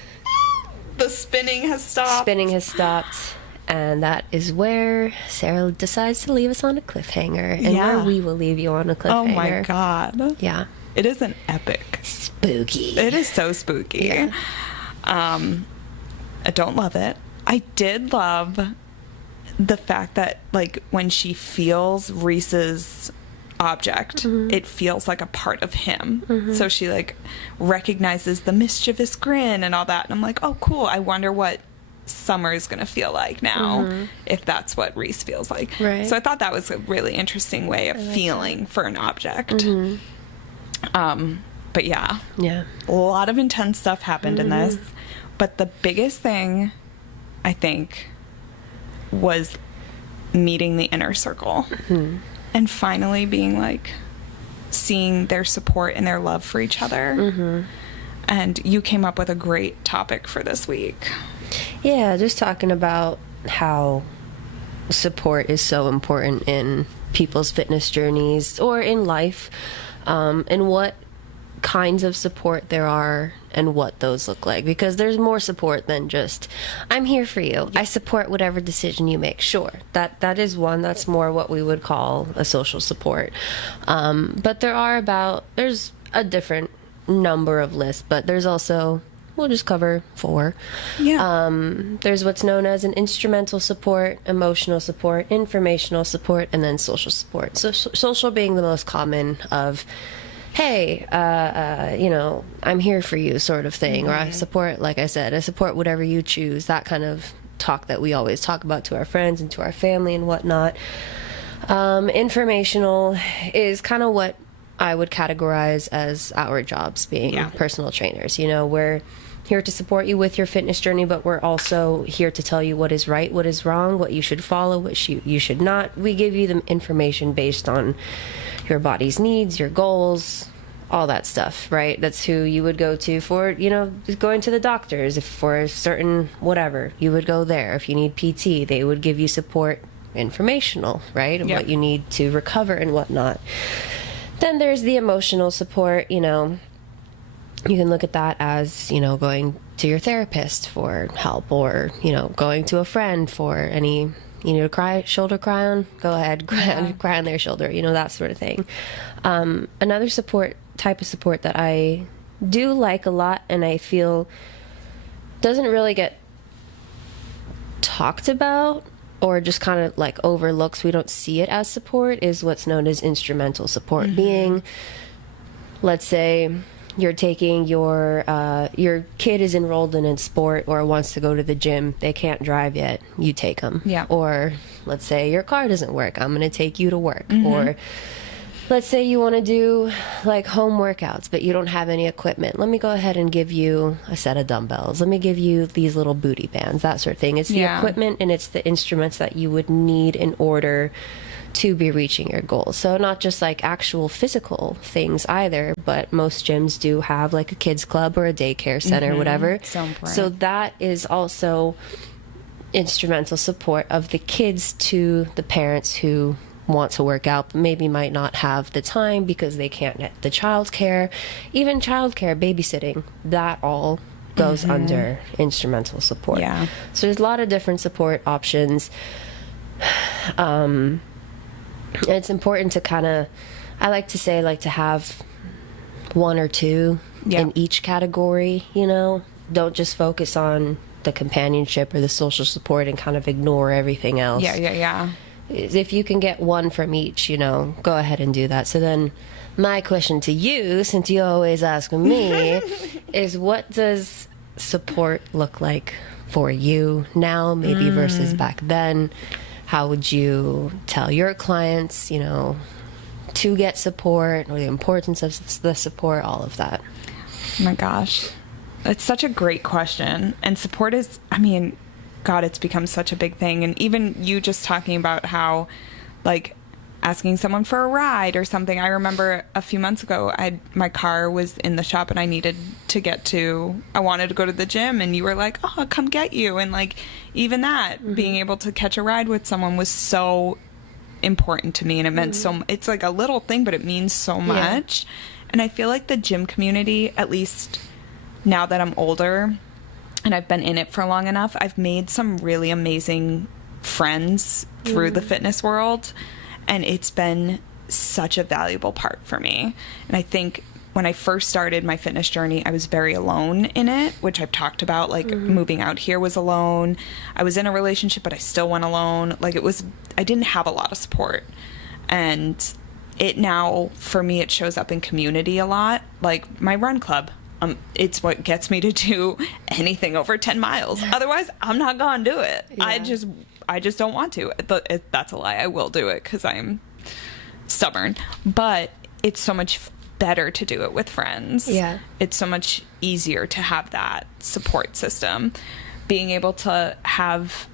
The spinning has stopped. And that is where Sarah decides to leave us on a cliffhanger. And where we will leave you on a cliffhanger. Oh my god. Yeah. It is an epic. Spooky. It is so spooky. Yeah. I don't love it. I did love the fact that, like, when she feels Rhys's object, it feels like a part of him. So she, like, recognizes the mischievous grin and all that. And I'm like, oh, cool. I wonder what Summer is going to feel like now, if that's what Rhys feels like. Right. So I thought that was a really interesting way of feeling for an object. But yeah. Yeah. A lot of intense stuff happened in this. But the biggest thing, I think, was meeting the inner circle. And finally being like, seeing their support and their love for each other. And you came up with a great topic for this week. Yeah, just talking about how support is so important in people's fitness journeys or in life, and what kinds of support there are and what those look like, because there's more support than just I'm here for you, I support whatever decision you make. Sure, that is one that's more what we would call a social support, but there's a different number of lists, but there's also, we'll just cover 4. There's what's known as an instrumental support, emotional support, informational support, and then social support. So social being the most common of, hey, I'm here for you sort of thing, or I support, like I said, I support whatever you choose, that kind of talk that we always talk about to our friends and to our family and whatnot. Informational is kind of what I would categorize as our jobs, being personal trainers. We're here to support you with your fitness journey, but we're also here to tell you what is right, what is wrong, what you should follow, what you should not. We give you the information based on your body's needs, your goals, all that stuff, right? That's who you would go to for, going to the doctors. If for a certain whatever, you would go there. If you need PT, they would give you support, informational, right? And what you need to recover and whatnot. Then there's the emotional support. You can look at that as, going to your therapist for help, or, going to a friend for any, shoulder cry on, go ahead, cry on their shoulder, that sort of thing. Another type of support that I do like a lot, and I feel doesn't really get talked about, or just kind of like overlooks, we don't see it as support, is what's known as instrumental support. Being, let's say you're taking your kid is enrolled in a sport or wants to go to the gym, they can't drive yet, you take them. Or let's say your car doesn't work, I'm going to take you to work. Or let's say you want to do like home workouts, but you don't have any equipment. Let me go ahead and give you a set of dumbbells. Let me give you these little booty bands, that sort of thing. It's the equipment and it's the instruments that you would need in order to be reaching your goals. So not just like actual physical things either, but most gyms do have like a kids club or a daycare center, whatever. So that is also instrumental support of the kids to the parents who want to work out, but maybe might not have the time because they can't get the childcare. Even childcare, babysitting, that all goes under instrumental support. So there's a lot of different support options. It's important to kind of, I like to say, to have 1 or 2 in each category, Don't just focus on the companionship or the social support and kind of ignore everything else. If you can get 1 from each, go ahead and do that. So then my question to you, since you always ask me, is what does support look like for you now, maybe versus back then? How would you tell your clients, to get support, or the importance of the support, all of that? Oh my gosh. It's such a great question. And support is, God, it's become such a big thing. And even you just talking about how, asking someone for a ride or something. I remember a few months ago, my car was in the shop and I wanted to go to the gym, and you were like, oh, I'll come get you. And even that, being able to catch a ride with someone was so important to me. And it meant it's like a little thing, but it means so much. And I feel like the gym community, at least now that I'm older and I've been in it for long enough, I've made some really amazing friends through the fitness world. And it's been such a valuable part for me. And I think when I first started my fitness journey, I was very alone in it, which I've talked about. Moving out here was alone. I was in a relationship, but I still went alone. I didn't have a lot of support. And it now, for me, it shows up in community a lot. Like my run club. It's what gets me to do anything over 10 miles. Otherwise, I'm not going to do it. I just don't want to. That's a lie. I will do it because I'm stubborn. But it's so much better to do it with friends. Yeah. It's so much easier to have that support system. Being able to have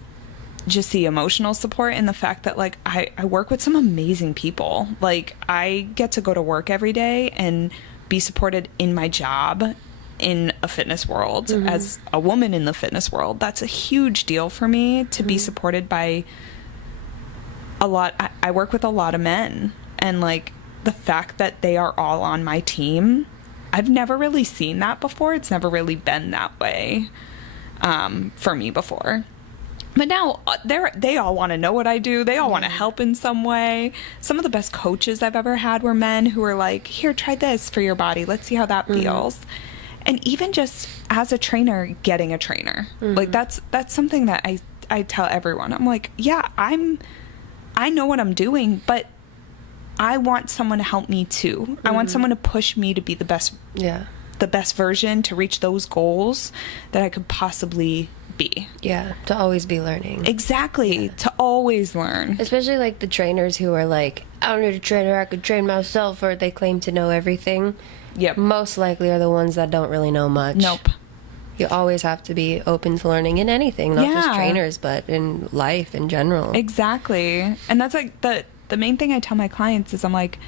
just the emotional support and the fact that, like, I work with some amazing people. Like, I get to go to work every day and be supported in my job in a fitness world. As a woman in the fitness world, that's a huge deal for me, to be supported by a lot. I work with a lot of men, and like the fact that they are all on my team, I've never really seen that before. It's never really been that way for me before. But now they all want to know what I do. They all want to help in some way. Some of the best coaches I've ever had were men who were like, here, try this for your body. Let's see how that feels. And even just as a trainer, getting a trainer. Like, that's something that I tell everyone. I'm like, yeah, I know what I'm doing, but I want someone to help me too. I want someone to push me to be the best version, to reach those goals that I could possibly be. Yeah, to always be learning. Exactly, to always learn. Especially like the trainers who are like, I don't need a trainer, I could train myself, or they claim to know everything. Yep. Most likely are the ones that don't really know much. Nope. You always have to be open to learning in anything, not just trainers, but in life in general. Exactly. And that's like the main thing I tell my clients is, I'm like,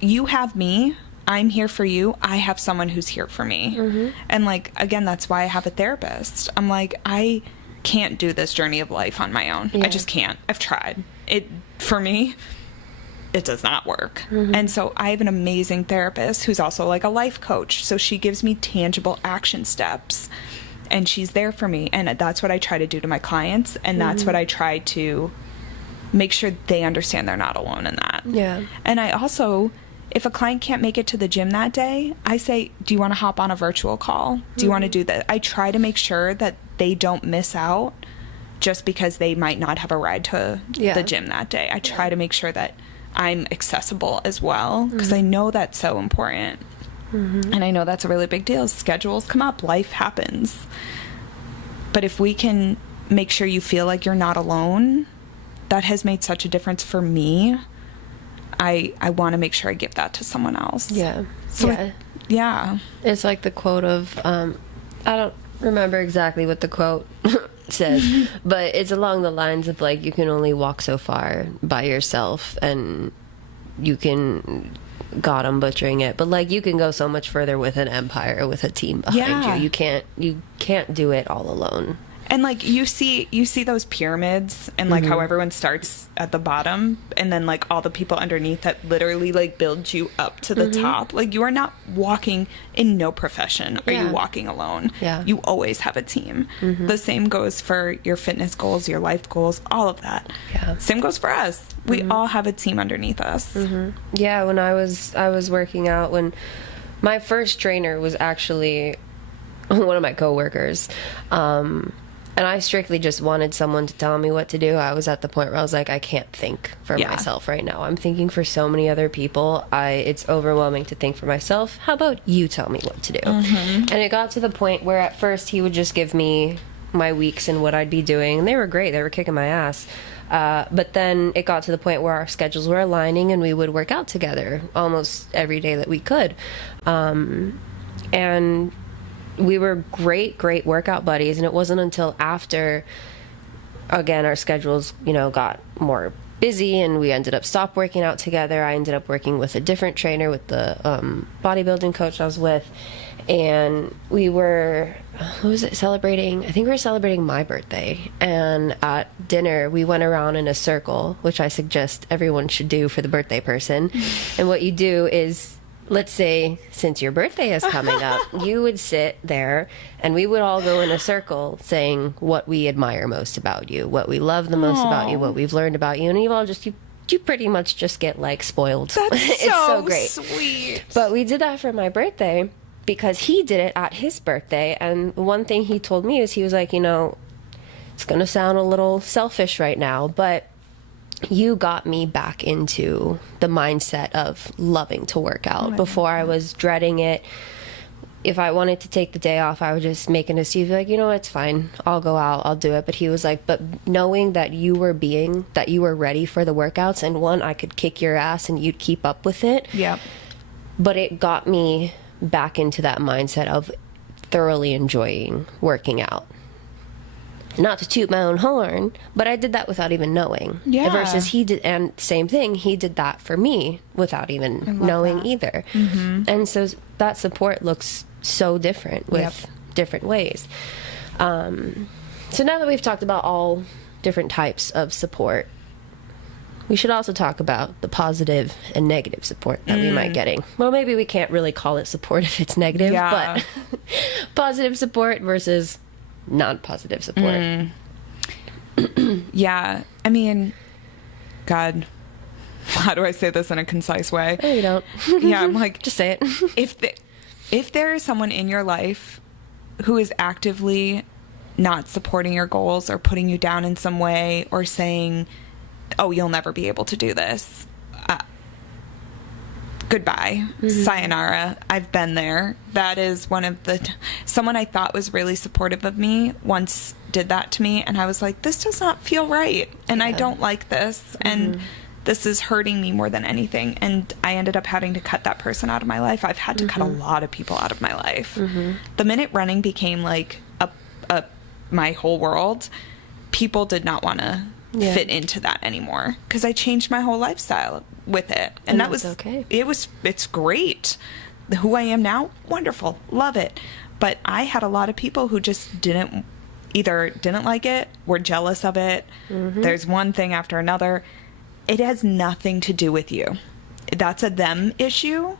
you have me, I'm here for you, I have someone who's here for me. And like, again, that's why I have a therapist. I'm like, I can't do this journey of life on my own. I just can't. I've tried. For me, it does not work. And so I have an amazing therapist who's also like a life coach. So she gives me tangible action steps, and she's there for me. And that's what I try to do to my clients. And that's what I try to make sure they understand they're not alone in that. Yeah. And I also, if a client can't make it to the gym that day, I say, do you want to hop on a virtual call? Do you want to do that? I try to make sure that they don't miss out just because they might not have a ride to the gym that day. I try to make sure that I'm accessible as well, because I know that's so important. And I know that's a really big deal. Schedules come up, life happens. But if we can make sure you feel like you're not alone, that has made such a difference for me. I want to make sure I give that to someone else. Yeah. So yeah. It's like the quote of, I don't remember exactly what the quote says, but it's along the lines of like, you can only walk so far by yourself, and you can, God, I'm butchering it, but like, you can go so much further with an empire, with a team behind you. You can't do it all alone. And like, you see those pyramids, and like how everyone starts at the bottom, and then like all the people underneath that literally like build you up to the top. Like, you are not walking, in no profession are you walking alone. You always have a team. The same goes for your fitness goals, your life goals, all of that. Same goes for us. We all have a team underneath us. Yeah, when I was working out, when my first trainer was actually one of my coworkers, and I strictly just wanted someone to tell me what to do. I was at the point where I was like, I can't think for myself right now. I'm thinking for so many other people. It's overwhelming to think for myself. How about you tell me what to do? And it got to the point where at first he would just give me my weeks and what I'd be doing. And they were great. They were kicking my ass. But then it got to the point where our schedules were aligning, and we would work out together almost every day that we could. And we were great workout buddies, and it wasn't until after, again, our schedules, got more busy and we ended up stop working out together. I ended up working with a different trainer, with the bodybuilding coach I was with, and we were, celebrating? I think we were celebrating my birthday, and at dinner we went around in a circle, which I suggest everyone should do for the birthday person. And what you do is, let's say, since your birthday is coming up, you would sit there and we would all go in a circle saying what we admire most about you, what we love the most about you, what we've learned about you. And you all just, you pretty much just get like spoiled. That's it's so great. Sweet. But we did that for my birthday because he did it at his birthday. And one thing he told me is, he was like, it's going to sound a little selfish right now, but you got me back into the mindset of loving to work out. Before, I was dreading it. If I wanted to take the day off, I would just make an excuse, like, it's fine, I'll go out, I'll do it. But he was like, but knowing that you were ready for the workouts, and one, I could kick your ass and you'd keep up with it. But it got me back into that mindset of thoroughly enjoying working out. Not to toot my own horn, but I did that without even knowing. Yeah. Versus he did, and same thing, he did that for me without even knowing that. either. And so that support looks so different with different ways. So now that we've talked about all different types of support, we should also talk about the positive and negative support that we might getting. Well, maybe we can't really call it support if it's negative, but positive support versus non-positive support. Yeah. I mean, God, how do I say this in a concise way? No, you don't. Yeah, I'm like, just say it. If there is someone in your life who is actively not supporting your goals or putting you down in some way or saying, oh, you'll never be able to do this, goodbye, sayonara. I've been there. That is one of the someone I thought was really supportive of me once did that to me, and I was like, this does not feel right, and I don't like this, and this is hurting me more than anything. And I ended up having to cut that person out of my life. I've had to cut a lot of people out of my life. The minute running became like my whole world, people did not want to fit into that anymore, because I changed my whole lifestyle with it, and that was okay. It's great. Who I am now, wonderful, love it. But I had a lot of people who just didn't like it, were jealous of it. There's one thing after another. It has nothing to do with you. That's a them issue.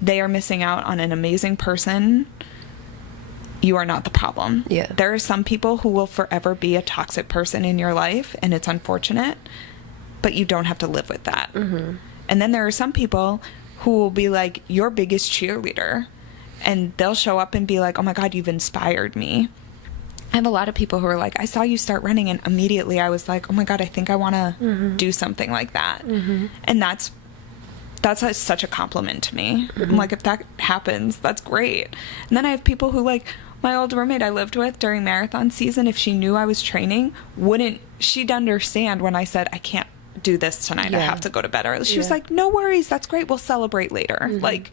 They are missing out on an amazing person. You are not the problem. Yeah. There are some people who will forever be a toxic person in your life, and it's unfortunate, but you don't have to live with that. And then there are some people who will be like your biggest cheerleader, and they'll show up and be like, oh my God, you've inspired me. I have a lot of people who are like, I saw you start running, and immediately I was like, oh my God, I think I want to do something like that. And that's such a compliment to me. I'm like, if that happens, that's great. And then I have people who, like, my old roommate I lived with during marathon season, if she knew I was training, she'd understand when I said, I can't do this tonight. I have to go to bed early. She was like, no worries. That's great. We'll celebrate later. Like,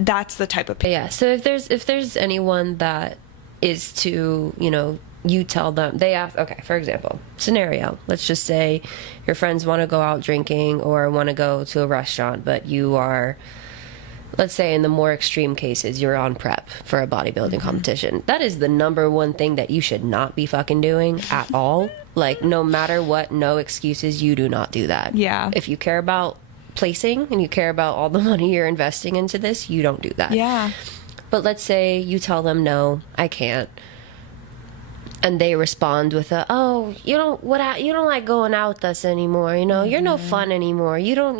that's the type of people. Yeah. So if there's anyone that is to, you tell them, they ask, okay, for example, scenario, let's just say your friends want to go out drinking or want to go to a restaurant, but you are, let's say in the more extreme cases, you're on prep for a bodybuilding competition. That is the number one thing that you should not be fucking doing at all. Like, no matter what, no excuses, you do not do that. Yeah. If you care about placing and you care about all the money you're investing into this, you don't do that. Yeah. But let's say you tell them, no, I can't. And they respond with you don't like going out with us anymore, you're no fun anymore, you don't,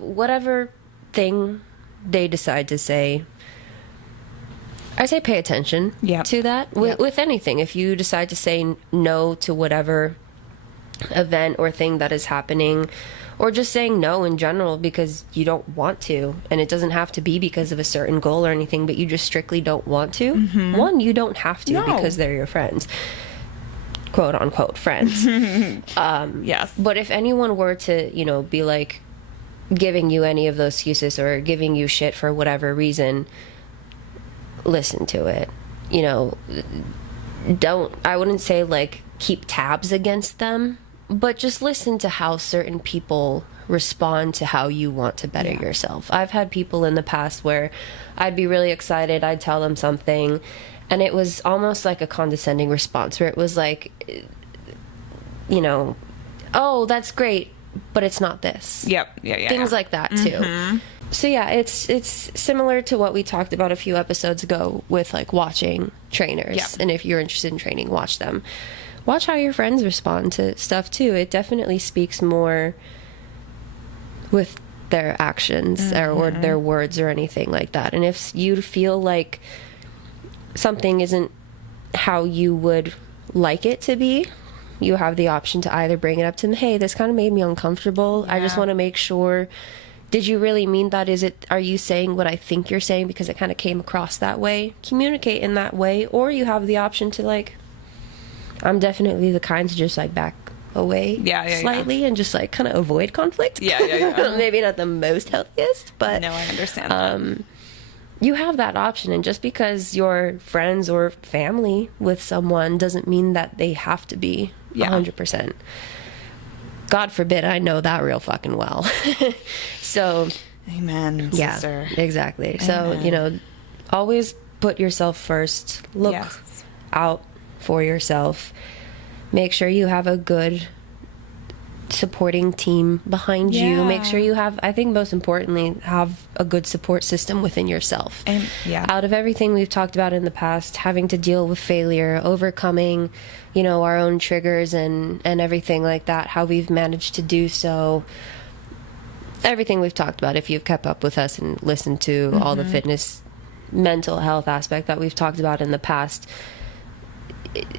whatever thing they decide to say. I say pay attention to that. With anything. If you decide to say no to whatever event or thing that is happening, or just saying no in general because you don't want to, and it doesn't have to be because of a certain goal or anything, but you just strictly don't want to. One, you don't have to because they're your friends. Quote unquote friends. Yes. But if anyone were to, be like giving you any of those excuses or giving you shit for whatever reason, listen to it. I wouldn't say like keep tabs against them, but just listen to how certain people respond to how you want to better yourself. I've had people in the past where I'd be really excited, I'd tell them something, and it was almost like a condescending response where it was like, oh, that's great, but it's not this. Yep. Yeah. Things like that too. So yeah, it's similar to what we talked about a few episodes ago with like watching trainers. Yep. And if you're interested in training, watch them. Watch how your friends respond to stuff too. It definitely speaks more with their actions or their words or anything like that. And if you feel like something isn't how you would like it to be, you have the option to either bring it up to them, hey, this kind of made me uncomfortable. I just want to make sure, did you really mean that? Are you saying what I think you're saying because it kind of came across that way? Communicate in that way. Or you have the option to like, I'm definitely the kind to just like back away slightly and just like kind of avoid conflict. Maybe not the most healthiest, but no, I understand that. You have that option, and just because you're friends or family with someone doesn't mean that they have to be 100%. God forbid, I know that real fucking well. So, amen, sister. Yeah, exactly. Amen. So, you know, always put yourself first. Look out for yourself. Make sure you have a good supporting team behind you. Make sure you have, I think most importantly, have a good support system within yourself. And out of everything we've talked about in the past, having to deal with failure, overcoming, you know, our own triggers and everything like that, how we've managed to do so, everything we've talked about, if you've kept up with us and listened to all the fitness, mental health aspect that we've talked about in the past,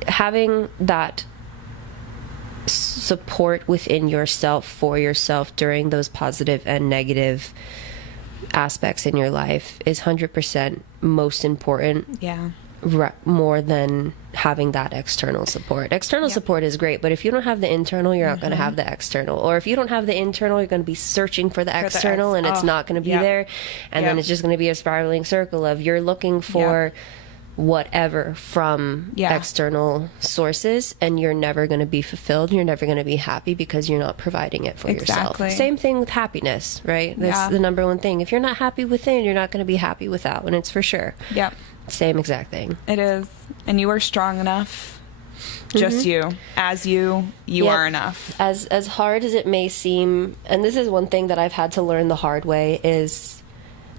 having that support within yourself for yourself during those positive and negative aspects in your life is 100% most important. More than having that external support. External support is great, but if you don't have the internal, you're not going to have the external. Or if you don't have the internal, you're going to be searching for the external, and it's not going to be there. And then it's just going to be a spiraling circle of you're looking for whatever from external sources, and you're never going to be fulfilled. You're never going to be happy because you're not providing it for yourself. Same thing with happiness, right? That's the number one thing. If you're not happy within, you're not going to be happy without, and it's for sure. Same exact thing. It is. And you are strong enough. Just you. As you are enough. As hard as it may seem, and this is one thing that I've had to learn the hard way, is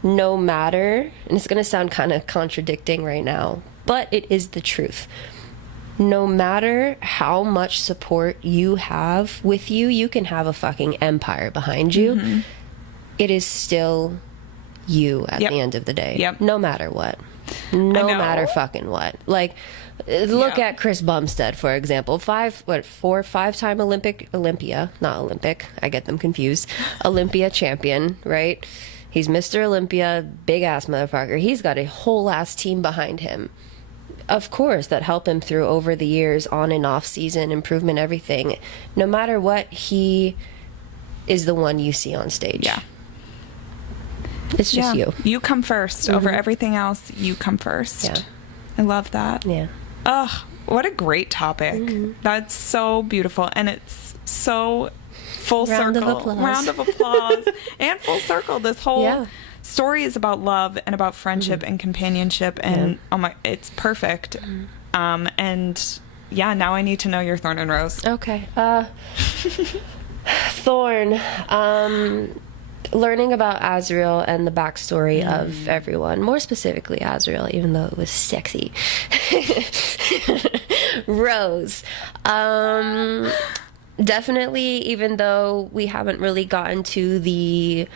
no matter, and it's going to sound kind of contradicting right now, but it is the truth. No matter how much support you have with you, you can have a fucking empire behind you. It is still you at the end of the day. No matter what. No matter fucking what. Like, look at Chris Bumstead, for example. 5-time Olympia champion, right? He's Mr. Olympia, big ass motherfucker. He's got a whole ass team behind him, of course, that help him through over the years, on and off season, improvement, everything. No matter what, he is the one you see on stage. It's just you. You come first. Over everything else, you come first. I love that. Ugh, what a great topic. That's so beautiful. And it's so full circle. Round of applause. And full circle. This whole story is about love and about friendship and companionship. And it's perfect. And now I need to know your thorn and rose. Okay. Thorn. Learning about Azriel and the backstory of everyone, more specifically Azriel, even though it was sexy. Rose. Definitely, even though we haven't really gotten to the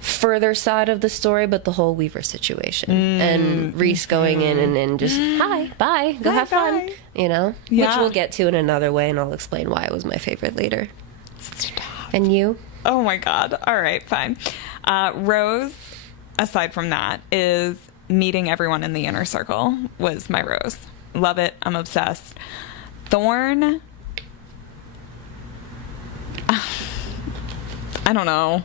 further side of the story, but the whole Weaver situation and Reese going in and just, hi, bye, go have fun, you know? Which we'll get to in another way, and I'll explain why it was my favorite later. Stop. And you? Oh my God. All right, fine. Rose, aside from that, is meeting everyone in the inner circle was my rose. Love it. I'm obsessed. Thorn, I don't know.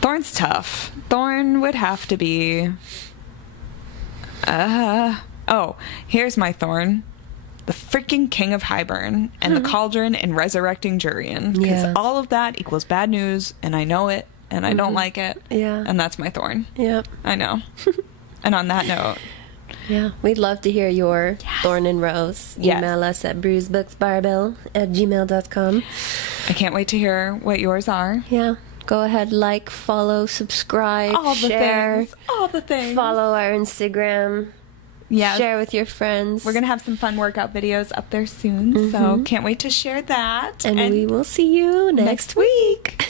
Thorn's tough. Thorn would have to be... here's my thorn. The freaking King of Highburn and the Cauldron and resurrecting Jurian. Because all of that equals bad news, and I know it, and I don't like it. And that's my thorn. I know. And on that note... we'd love to hear your thorn and rose. Email us at brewsbooksbarbell@gmail.com. I can't wait to hear what yours are. Go ahead, like, follow, subscribe, share. All the things. Follow our Instagram. Share with your friends. We're going to have some fun workout videos up there soon, so can't wait to share that. And we will see you next week.